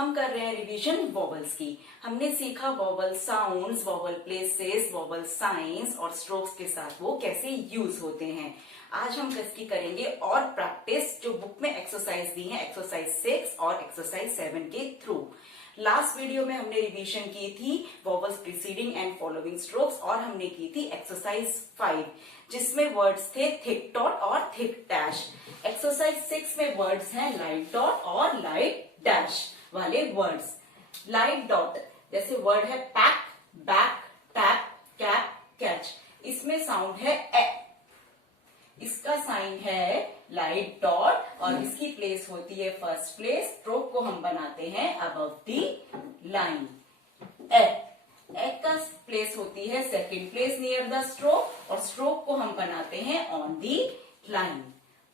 हम कर रहे हैं रिवीजन वॉवल्स की। हमने सीखा vowel sounds, vowel places, vowel science और स्ट्रोक्स के साथ वो कैसे यूज होते हैं। आज हम इसकी करेंगे और प्रैक्टिस जो बुक में एक्सरसाइज दी है, एक्सरसाइज 6 और एक्सरसाइज 7 के थ्रू। लास्ट वीडियो में हमने रिवीजन की थी vowels preceding and following strokes और हमने की थी एक्सरसाइज 5 जिसमें वर्ड्स थे थिक डॉट और थिक डैश। एक्सरसाइज 6 में वर्ड्स हैं लाइट डॉट और लाइट डैश वाले वर्ड्स। लाइट डॉट जैसे वर्ड है pack, back, tap, cap, catch, इसमें साउंड है ए। इसका साइन है लाइट डॉट और इसकी प्लेस होती है फर्स्ट प्लेस। स्ट्रोक को हम बनाते हैं अबव दी लाइन। ए का प्लेस होती है second place near the stroke और स्ट्रोक को हम बनाते हैं ऑन दी लाइन।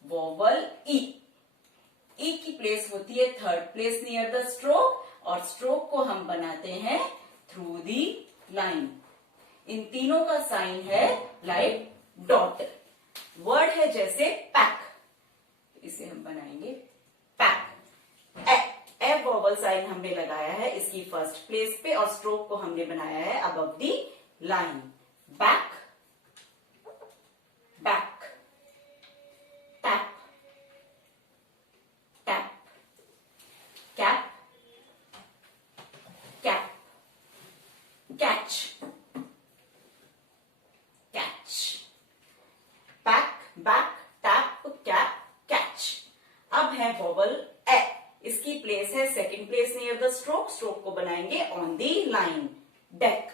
वोवल ई की प्लेस होती है third place near the stroke और स्ट्रोक को हम बनाते हैं थ्रू दी लाइन। इन तीनों का साइन है लाइट डॉट। वर्ड है जैसे पैक, इसे हम बनाएंगे पैक। ए वोवल साइन हमने लगाया है इसकी फर्स्ट प्लेस पे और स्ट्रोक को हमने बनाया है above the line. Back, back, tap, tap, cap, cap, catch, catch, back, back, tap, cap, catch. अब है वोवल ए, इसकी प्लेस है second place near the stroke. Stroke को बनाएंगे on the line. Deck,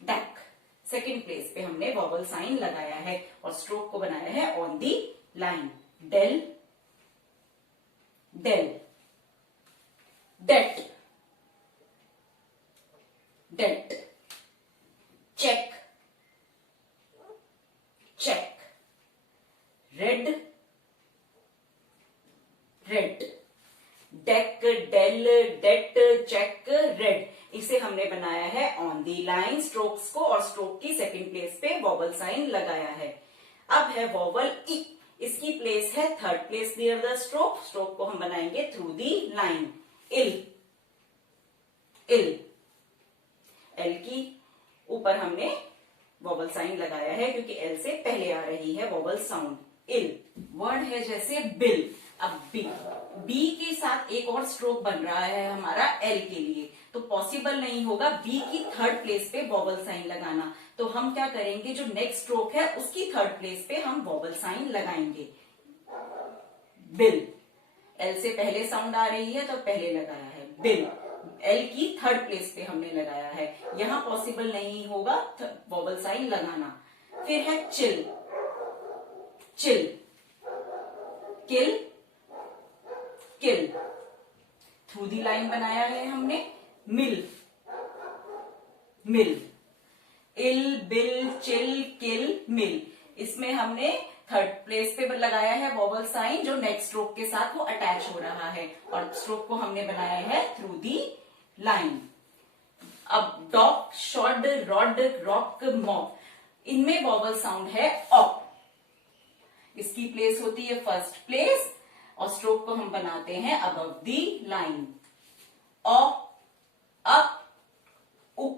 deck, second place पे हमने vowel sign लगाया है और स्ट्रोक को बनाया है on the line. Dell, dell, date, date, check, check, red, red, deck, dell, date, check, red. इसे हमने बनाया है ऑन दी लाइन स्ट्रोक्स को और स्ट्रोक की सेकंड प्लेस पे वोवल साइन लगाया है। अब है वोवल ई, इसकी प्लेस है third place near the stroke. Stroke को हम बनाएंगे through the line. Ill, ill, L की ऊपर हमने वोवल साइन लगाया है क्योंकि एल से पहले आ रही है वोवल साउंड। इल। वर्ड है जैसे बिल। अब बी, बी के साथ एक और स्ट्रोक बन रहा है हमारा एल के लिए, तो पॉसिबल नहीं होगा बी की थर्ड प्लेस पे वोवल साइन लगाना। तो हम क्या करेंगे, जो नेक्स्ट स्ट्रोक है उसकी थर्ड प्लेस पे हम वोवल साइन लगाएंगे। बिल, एल से पहले साउंड आ रही है तो पहले लगाया है बिल। एल की थर्ड प्लेस पे हमने लगाया है, यहां पॉसिबल नहीं होगा वोवल साइन लगाना। फिर है chill, chill, kill, kill, through the line बनाया है हमने। मिल, मिल, इल, बिल, चिल, किल, मिल, इसमें हमने थर्ड प्लेस पे लगाया है वोवल साइन जो नेक्स्ट स्ट्रोक के साथ वो अटैच हो रहा है और स्ट्रोक को हमने बनाया है थ्रू दी लाइन। अब dog, should, rod, rock, mock, इनमें वोवल साउंड है ऑ। इसकी प्लेस होती है फर्स्ट प्लेस और स्ट्रोक को हम बनाते हैं अबव दी लाइन। ऑ, अप, उ,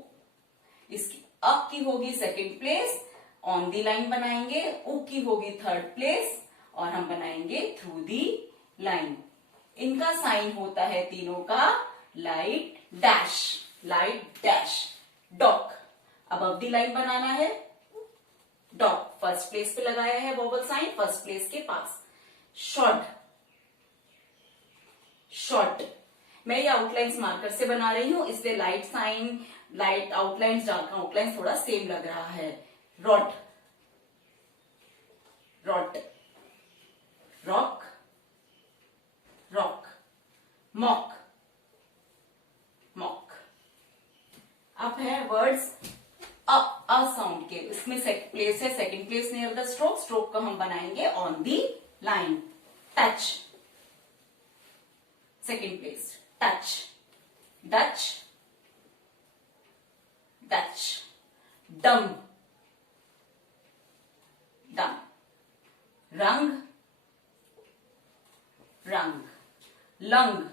इसकी अप की होगी second place, on the line बनाएंगे। उ की होगी थर्ड प्लेस और हम बनाएंगे थ्रू दी लाइन। इनका साइन होता है तीनों का light dash, light dash. Dock, above the line बनाना है। डॉक फर्स्ट प्लेस पे लगाया है वोवल साइन फर्स्ट प्लेस के पास। शॉर्ट, शॉर्ट, मैं ये आउटलाइंस मार्कर से बना रही हूं इसलिए light sign, light outlines, dark outlines थोड़ा सेम लग रहा है। Rot, rot, rock, rock, mock, mock. अब है वर्ड्स अ साउंड के, इसमें प्लेस है second place near the stroke. Stroke को हम बनाएंगे on the line. Touch, second place, touch, Dutch, Dutch, dumb, dumb, रंग, रंग, लंग,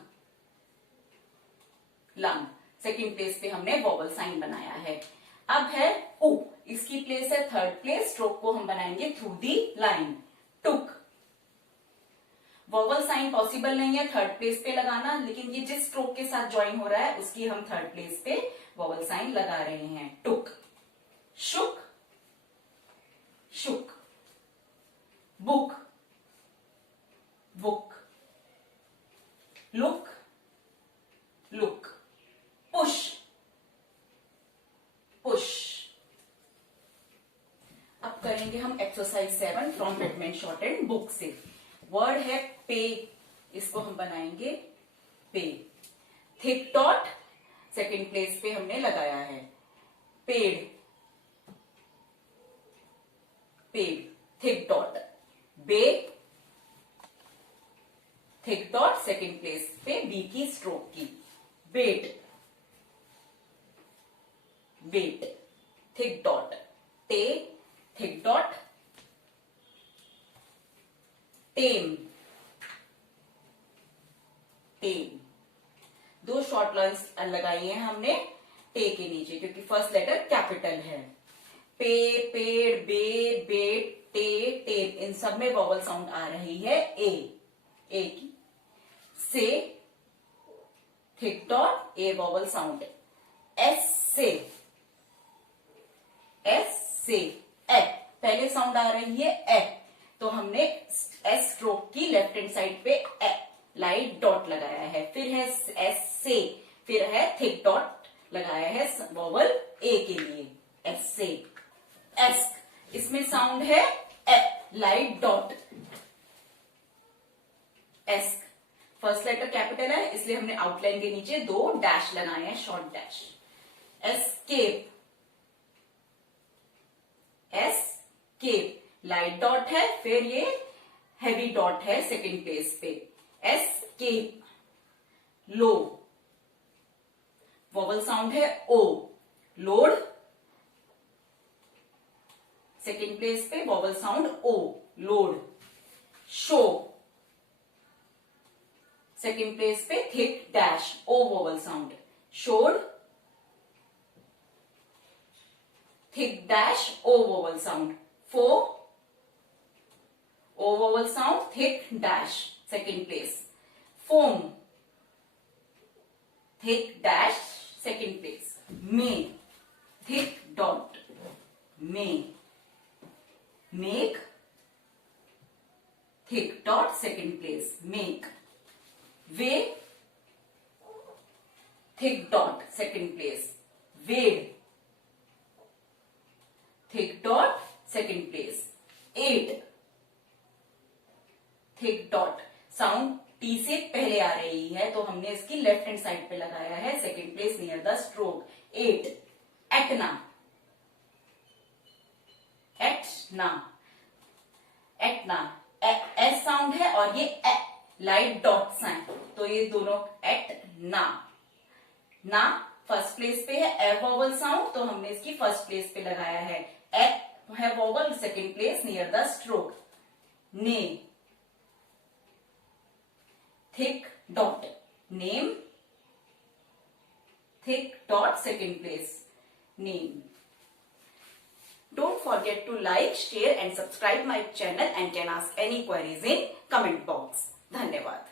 लंग। सेकंड प्लेस पे हमने वॉवल साइन बनाया है। अब है उ, इसकी प्लेस है थर्ड प्लेस, स्ट्रोक को हम बनाएंगे through the line, tuck. Vowel sign possible नहीं है थर्ड प्लेस पे लगाना, लेकिन ये जिस स्ट्रोक के साथ ज्वाइन हो रहा है उसकी हम थर्ड प्लेस पे वॉवल साइन लगा रहे हैं, took. Shook, shook. Book, book. Look, look. Push, push. अब करेंगे हम exercise 7 from Pitman shorthand book से। वर्ड है पे, इसको हम बनाएंगे पे। थिक डॉट सेकेंड प्लेस पे हमने लगाया है, पेड़, पेड़। थिक डॉट, बे, थिक डॉट सेकेंड प्लेस पे बी की स्ट्रोक की, बेट, बेट। थिक डॉट, टे, थिक डॉट, टेम, टेम। दो शॉर्ट लाइन्स लगाई हैं हमने टे के नीचे, क्योंकि फर्स्ट लेटर कैपिटल है। पे, पेड़, बे, बेट, टे, टेम, इन सब में वॉवल साउंड आ रही है ए, ए की। से, थिक डॉट, ए वॉवल साउंड। एस से, एस से, ए, पहले साउंड आ रही है ए, तो हमने एस स्ट्रोक की लेफ्ट हैंड साइड पे ए लाइट डॉट लगाया है। फिर है एस से, फिर है थिक डॉट लगाया है वॉवल ए के लिए, एस से। एस्क, इसमें साउंड है A, light dot, ask. First letter capital है, इसलिए हमने आउटलाइन के नीचे दो डैश लगाए हैं, short dash. Escape, escape, light dot है, फिर ये हैवी डॉट है सेकेंड प्लेस पे, एस्केप। लो, वॉवल साउंड है ओ, लोड, सेकेंड प्लेस पे vowel sound O, load. Show, second place पे thick dash O vowel sound, showed, thick dash O vowel sound. Foe, O vowel sound, thick dash second place. Foam, thick dash second place. May, thick dot, may. Make, thick dot second place, make. Way, thick dot second place, wade, thick dot second place. Ate, thick dot, sound T से पहले आ रही है तो हमने इसकी left hand side पे लगाया है, second place near the stroke, at. Etna, Etna, Etna, S sound है और ये ए, लाइट डॉट साइन, तो ये दोनों एट ना। ना फर्स्ट प्लेस पे है, ए वॉवल साउंड, तो हमने इसकी फर्स्ट प्लेस पे लगाया है, ए है vowel second place near the stroke. Nay, thick dot, name, thick dot second place, name. Don't forget to like, share and subscribe my channel and can ask any queries in comment box. धन्यवाद।